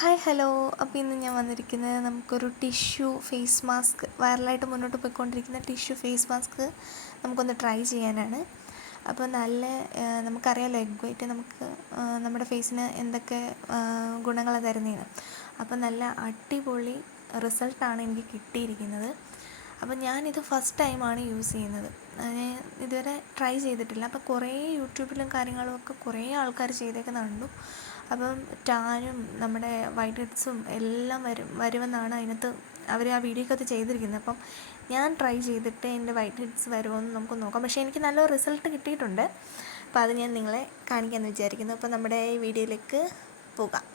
Hi hello. അപ്പോൾ ഇന്ന് ഞാൻ വന്നിരിക്കുന്നത് നമുക്കൊരു ടിഷ്യൂ ഫേസ് മാസ്ക്, വൈറലായിട്ട് മുന്നോട്ട് പോയിക്കൊണ്ടിരിക്കുന്ന ടിഷ്യൂ ഫേസ് മാസ്ക് നമുക്കൊന്ന് ട്രൈ ചെയ്യാനാണ്. അപ്പോൾ നമുക്കറിയാമല്ലോ എഗ് വൈറ്റ് നമുക്ക് നമ്മുടെ ഫേസിന് എന്തൊക്കെ ഗുണങ്ങളാണ് തരുന്നതെന്ന്. അപ്പോൾ നല്ല അടിപൊളി റിസൾട്ടാണ് എനിക്ക് കിട്ടിയിരിക്കുന്നത്. അപ്പോൾ ഞാനിത് ഫസ്റ്റ് ടൈമാണ് യൂസ് ചെയ്യുന്നത്. ഞാൻ ഇതുവരെ ട്രൈ ചെയ്തിട്ടില്ല. അപ്പോൾ കുറേ യൂട്യൂബിലും കാര്യങ്ങളുമൊക്കെ കുറേ ആൾക്കാർ ചെയ്തേക്കുന്നത് കണ്ടു. അപ്പം ടാനും നമ്മുടെ വൈറ്റ് ഹെഡ്സും എല്ലാം വരുമെന്നാണ് അതിനകത്ത് അവർ ആ വീഡിയോക്കകത്ത് ചെയ്തിരിക്കുന്നത്. അപ്പം ഞാൻ ട്രൈ ചെയ്തിട്ട് എൻ്റെ വൈറ്റ് ഹെഡ്സ് വരുമോ എന്ന് നമുക്ക് നോക്കാം. പക്ഷേ എനിക്ക് നല്ല റിസൾട്ട് കിട്ടിയിട്ടുണ്ട്. അപ്പോൾ അത് ഞാൻ നിങ്ങളെ കാണിക്കാമെന്ന് വിചാരിക്കുന്നു. അപ്പോൾ നമ്മുടെ ഈ വീഡിയോയിലേക്ക് പോകാം.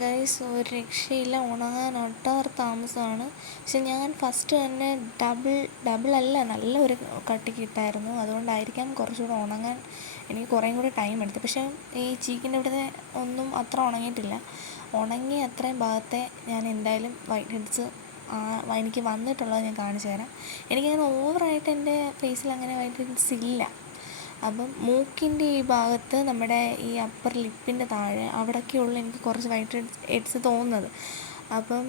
ഗൈസ്, ഒരു രക്ഷയില്ല, ഉണങ്ങാൻ ഒട്ടാറ് താമസമാണ്. പക്ഷെ ഞാൻ ഫസ്റ്റ് തന്നെ ഡബിളല്ല നല്ലൊരു കട്ടിക്ക് ഇട്ടായിരുന്നു. അതുകൊണ്ടായിരിക്കാം കുറച്ചുകൂടെ ഉണങ്ങാൻ എനിക്ക് കുറേയും കൂടി ടൈം എടുത്തു. പക്ഷേ ഈ ചീക്കിൻ്റെ ഇവിടുത്തെ ഒന്നും അത്ര ഉണങ്ങിയിട്ടില്ല. ഉണങ്ങി അത്രയും ഭാഗത്തെ ഞാൻ എന്തായാലും വൈറ്റ് ഹെഡ്സ് എനിക്ക് വന്നിട്ടുള്ളത് ഞാൻ കാണിച്ചു തരാം. എനിക്കങ്ങനെ ഓവറായിട്ട് എൻ്റെ ഫേസിൽ അങ്ങനെ വൈറ്റ് ഹെഡ്സ് ഇല്ല. അപ്പം മൂക്കിൻ്റെ ഈ ഭാഗത്ത് നമ്മുടെ ഈ അപ്പർ ലിപ്പിൻ്റെ താഴെ അവിടേക്കുള്ള എനിക്ക് കുറച്ച് വൈറ്റ് ഹെഡ്സ് തോന്നുന്നത്. അപ്പം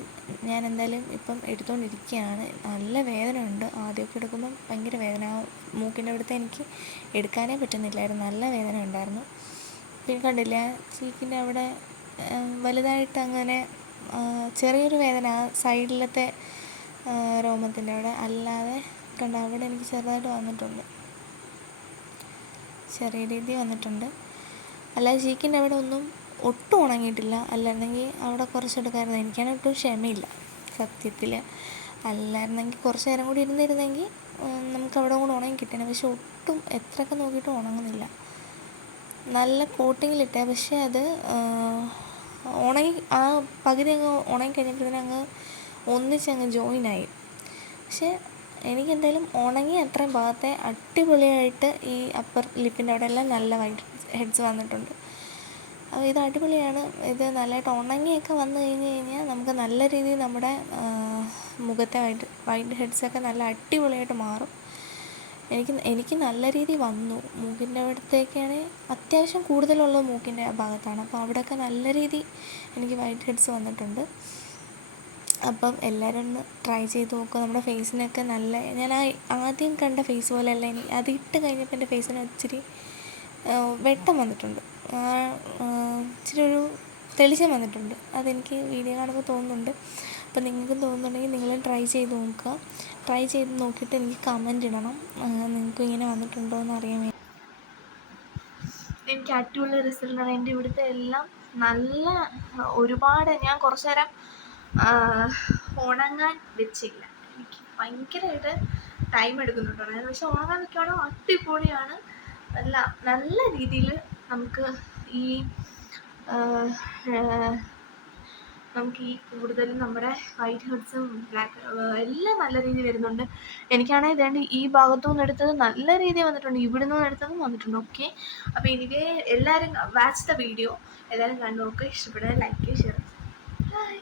ഞാൻ എന്തായാലും ഇപ്പം എടുത്തുകൊണ്ടിരിക്കുകയാണ്. നല്ല വേദനയുണ്ട്. ആദ്യമൊക്കെ എടുക്കുമ്പം ഭയങ്കര വേദന. മൂക്കിൻ്റെ അവിടുത്തെ എനിക്ക് എടുക്കാനേ പറ്റുന്നില്ലായിരുന്നു. നല്ല വേദന ഉണ്ടായിരുന്നു. പിന്നെ കണ്ടില്ലേ, ചീക്കിൻ്റെ അവിടെ വലുതായിട്ട് അങ്ങനെ ചെറിയൊരു വേദന സൈഡിലത്തെ രോമത്തിൻ്റെ അവിടെ, അല്ലാതെ കണ്ട അവിടെ എനിക്ക് ചെറുതായിട്ട് വന്നിട്ടുണ്ട്, ചെറിയ രീതിയിൽ വന്നിട്ടുണ്ട്. അല്ലാതെ ചീക്കിൻ്റെ അവിടെ ഒന്നും ഒട്ടും ഉണങ്ങിയിട്ടില്ല. അല്ലായിരുന്നെങ്കിൽ അവിടെ കുറച്ചെടുക്കാമായിരുന്നു. എനിക്കാണ് ഒട്ടും ക്ഷമയില്ല സത്യത്തിൽ. അല്ലായിരുന്നെങ്കിൽ കുറച്ച് നേരം കൂടി ഇരുന്നിരുന്നെങ്കിൽ നമുക്കവിടെ കൂടെ ഉണങ്ങി കിട്ടണം. പക്ഷെ ഒട്ടും എത്രയൊക്കെ നോക്കിയിട്ടും ഉണങ്ങുന്നില്ല. നല്ല കോട്ടിങ്ങിലിട്ടേ, പക്ഷേ അത് ഉണങ്ങി ആ പകുതി അങ്ങ് ഉണങ്ങിക്കഴിഞ്ഞപ്പോഴത്തേനും അങ്ങ് ഒന്നിച്ചങ്ങ് ജോയിനായി. പക്ഷേ എനിക്കെന്തായാലും ഉണങ്ങി അത്രയും ഭാഗത്തെ അടിപൊളിയായിട്ട് ഈ അപ്പർ ലിപ്പിൻ്റെ അവിടെ എല്ലാം നല്ല വൈറ്റ് ഹെഡ്സ് വന്നിട്ടുണ്ട്. അപ്പോൾ ഇത് അടിപൊളിയാണ്. ഇത് നല്ലതായിട്ട് ഉണങ്ങിയൊക്കെ വന്നു കഴിഞ്ഞാൽ നമുക്ക് നല്ല രീതിയിൽ നമ്മുടെ മുഖത്തെ വൈറ്റ് ഹെഡ്സൊക്കെ നല്ല അടിപൊളിയായിട്ട് മാറും. എനിക്ക് നല്ല രീതിയിൽ വന്നു. മൂക്കിൻ്റെ അവിടത്തേക്കാണ് അത്യാവശ്യം കൂടുതലുള്ളത്, മൂക്കിൻ്റെ ഭാഗത്താണ്. അപ്പോൾ അവിടെയൊക്കെ നല്ല രീതി എനിക്ക് വൈറ്റ് ഹെഡ്സ് വന്നിട്ടുണ്ട്. അപ്പം എല്ലാവരും ഒന്ന് ട്രൈ ചെയ്ത് നോക്കുക. നമ്മുടെ ഫേസിനൊക്കെ നല്ല, ഞാൻ ആദ്യം കണ്ട ഫേസ് പോലെയല്ല, അത് ഇട്ട് കഴിഞ്ഞപ്പോൾ എൻ്റെ ഫേസിന് ഇച്ചിരി വെട്ടം വന്നിട്ടുണ്ട്, ഇച്ചിരി ഒരു തെളിച്ചം വന്നിട്ടുണ്ട്. അതെനിക്ക് വീഡിയോ കാണുമ്പോൾ തോന്നുന്നുണ്ട്. അപ്പം നിങ്ങൾക്കും തോന്നുന്നുണ്ടെങ്കിൽ നിങ്ങളും ട്രൈ ചെയ്ത് നോക്കുക. ട്രൈ ചെയ്ത് നോക്കിയിട്ട് എനിക്ക് കമൻ്റ് ഇടണം, നിങ്ങൾക്ക് ഇങ്ങനെ വന്നിട്ടുണ്ടോ എന്ന് അറിയാൻ വേണ്ടി. എനിക്ക് അടിപൊളി റിസൾട്ടാണ്. എൻ്റെ ഇവിടുത്തെ എല്ലാം നല്ല, ഒരുപാട് ഞാൻ കുറച്ച് നേരം ഉണങ്ങാൻ വെച്ചില്ല, എനിക്ക് ഭയങ്കരമായിട്ട് ടൈം എടുക്കുന്നുണ്ടാണ്. പക്ഷെ ഉണങ്ങാൻ വെക്കുകയാണെങ്കിൽ അടിപൊളിയാണ്. നല്ല രീതിയിൽ നമുക്ക് ഈ കൂടുതലും നമ്മുടെ വൈറ്റ് ഹെഡ്സും ബ്ലാക്ക് എല്ലാം നല്ല രീതിയിൽ വരുന്നുണ്ട്. എനിക്കാണെങ്കിൽ വേണ്ടി ഈ ഭാഗത്തു നിന്ന് എടുത്തത് നല്ല രീതിയിൽ വന്നിട്ടുണ്ട്, ഇവിടെ നിന്ന് എടുത്തതും വന്നിട്ടുണ്ട്. ഓക്കെ, അപ്പോൾ എനിവേ എല്ലാവരും വാച്ച് ദ വീഡിയോ, എല്ലാവരും കണ്ടു നോക്കുക. ഇഷ്ടപ്പെടുക ലൈക്ക് ഷെയർ. ബൈ.